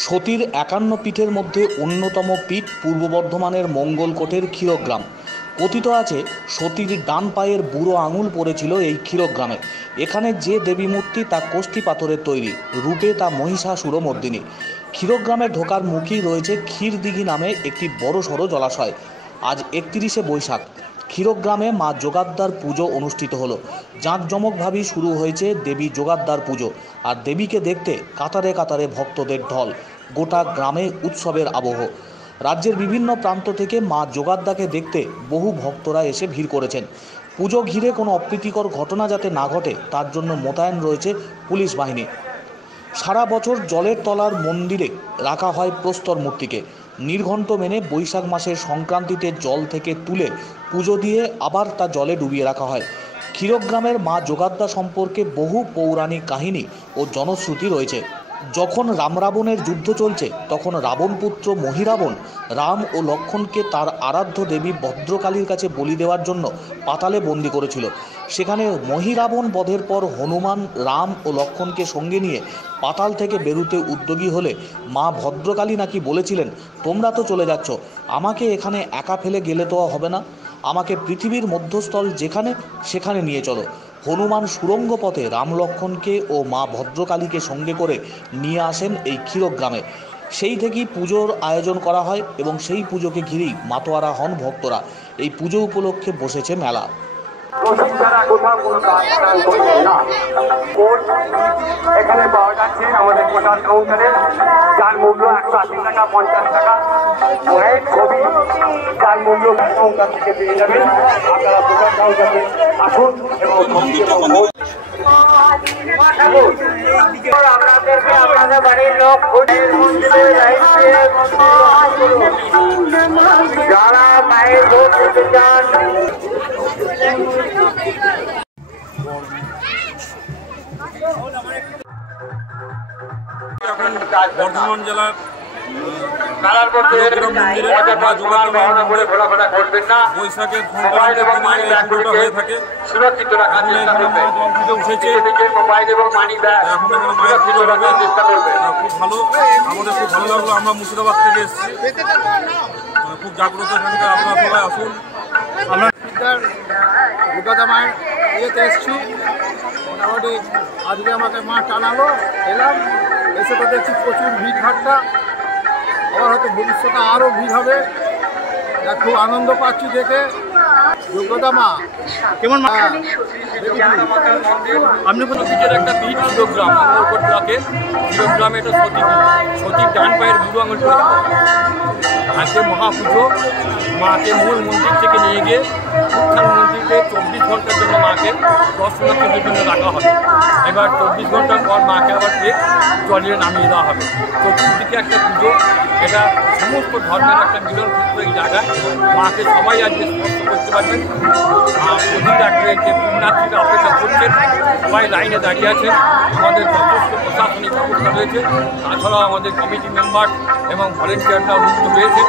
সতীর ৫১ পীঠের মধ্যে অন্যতম পীঠ পূর্ব বর্ধমানের মঙ্গলকোটের ক্ষীরগ্রাম। কথিত আছে সতীর ডান পায়ের বুড়ো আঙুল পড়েছিল এই ক্ষীরগ্রামে। এখানে যে দেবী মূর্তি তা কোষ্ঠী পাথরের তৈরি, রূপে তা মহিষাসুরমর্দিনী। ক্ষীরগ্রামে ঢোকার মুখেই রয়েছে ক্ষীরদিঘি নামে একটি বড়সড় জলাশয়। আজ ৩১শে বৈশাখ ক্ষীরগ্রামে মা যোগাদ্দার পুজো অনুষ্ঠিত হলো। জাঁকজমকভাবেই শুরু হয়েছে দেবী যোগাদ্দার পুজো। আর দেবীকে দেখতে কাতারে কাতারে ভক্তদের ঢল। গোটা গ্রামে উৎসবের আবহ। রাজ্যের বিভিন্ন প্রান্ত থেকে মা যোগাদ্দাকে দেখতে বহু ভক্তরা এসে ভিড় করেছেন। পুজো ঘিরে কোনো অপ্রীতিকর ঘটনা যাতে না ঘটে তার জন্য মোতায়েন রয়েছে পুলিশ বাহিনী। সারা বছর জলের তলার মন্দিরে রাখা হয় প্রস্তর মূর্তিকে। নির্ঘণ্ট মেনে বৈশাখ মাসের সংক্রান্তিতে জল থেকে তুলে পুজো দিয়ে আবার তা জলে ডুবিয়ে রাখা হয়। ক্ষীরগ্রামের মা যোগাদ্দা সম্পর্কে বহু পৌরাণিক কাহিনী ও জনশ্রুতি রয়েছে। যখন রাম রাবণের যুদ্ধ চলছে তখন রাবণপুত্র মহিরাবণ রাম ও লক্ষ্মণকে তার আরাধ্য দেবী ভদ্রকালীর কাছে বলি দেওয়ার জন্য পাতালে বন্দি করেছিল। সেখানে মহিরাবণ বধের পর হনুমান রাম ও লক্ষ্মণকে সঙ্গে নিয়ে পাতাল থেকে বেরুতে উদ্যোগী হলে মা ভদ্রকালী নাকি বলেছিলেন, তোমরা তো চলে যাচ্ছ, আমাকে এখানে একা ফেলে গেলে তো হবে না, আমাকে পৃথিবীর মধ্যস্থল যেখানে সেখানে নিয়ে চলো। হনুমান সুরঙ্গ পথে রাম লক্ষ্মণকে ও মা ভদ্রকালীকে সঙ্গে করে নিয়ে আসেন এই ক্ষীরগ্রামে। সেই থেকেই পুজোর আয়োজন করা হয় এবং সেই পুজোকে ঘিরেই মাতোয়ারা হন ভক্তরা। এই পুজো উপলক্ষে বসেছে মেলা। এখানে পাওয়া যাচ্ছে আমাদের প্রসাদ কাউন্টারে, যার মূল্য ১৮০ টাকা ৫০ টাকা। মায়ের ছবি যার মূল্য কাউন্টার থেকে পেয়ে যাবেন। আপনারা প্রসাদ কাউন্টারে আসুন এবং আপনাদেরকে আপনাদের বাড়ির লোক যারা মায়ের ভোট দিতে চান এখন বর্ধমান জেলার বৈশাখের পুজোটা হয়ে থাকে। উঠেছে এখন এখানে মায়ের পুজো হবে, খুব ভালো, আমাদের খুব ভালো লাগলো। আমরা মুর্শিদাবাদ থেকে এসেছি, খুব জাগ্রত এখানকার। আপনারা সবাই আসুন। আমরা দুর্গা মায়ের ইয়েতে এসেছি, মোটামুটি আজকে আমাকে মা টানালো, এলাম, এসে তো দেখছি প্রচুর ভিড় ভাট্টা। আবার হয়তো ভবিষ্যতে আরও ভিড় হবে, খুব আনন্দ পাচ্ছি দেখে। যোগ্যতা মা কেমন? আপনি কোনো পিঠের একটা পিঠ ক্ষীরগ্রাম, মঙ্গলকোট ব্লকে ক্ষীরগ্রামে এটা সতীর ডান পায়ের বুড়ো আঙুল পড়েছিল। আজকে মহাপুজো, মাকে মূল মন্দির থেকে নিয়ে গিয়ে উত্থান মন্দিরে ২৪ ঘন্টার জন্য মাকে দর্শনার্থীদের জন্য রাখা হবে। এবার ২৪ ঘন্টার পর মাকে আবার ঠিক জলে নামিয়ে দেওয়া হবে। চতুর্দিকে একটা পুজো, এটা সমস্ত ধর্মের একটা মিলন ক্ষেত্র। এই জায়গায় মাকে সবাই আজকে স্পর্শ করতে পারবেন। অধীর আগ্রহে যে পুণ্যার্থীরা অপেক্ষা করছেন, সবাই লাইনে দাঁড়িয়ে আছেন। আমাদের যথেষ্ট প্রশাসনিক ব্যবস্থা রয়েছে, তাছাড়াও আমাদের কমিটি মেম্বার এবং ভলেন্টিয়াররাও যুক্ত রয়েছে।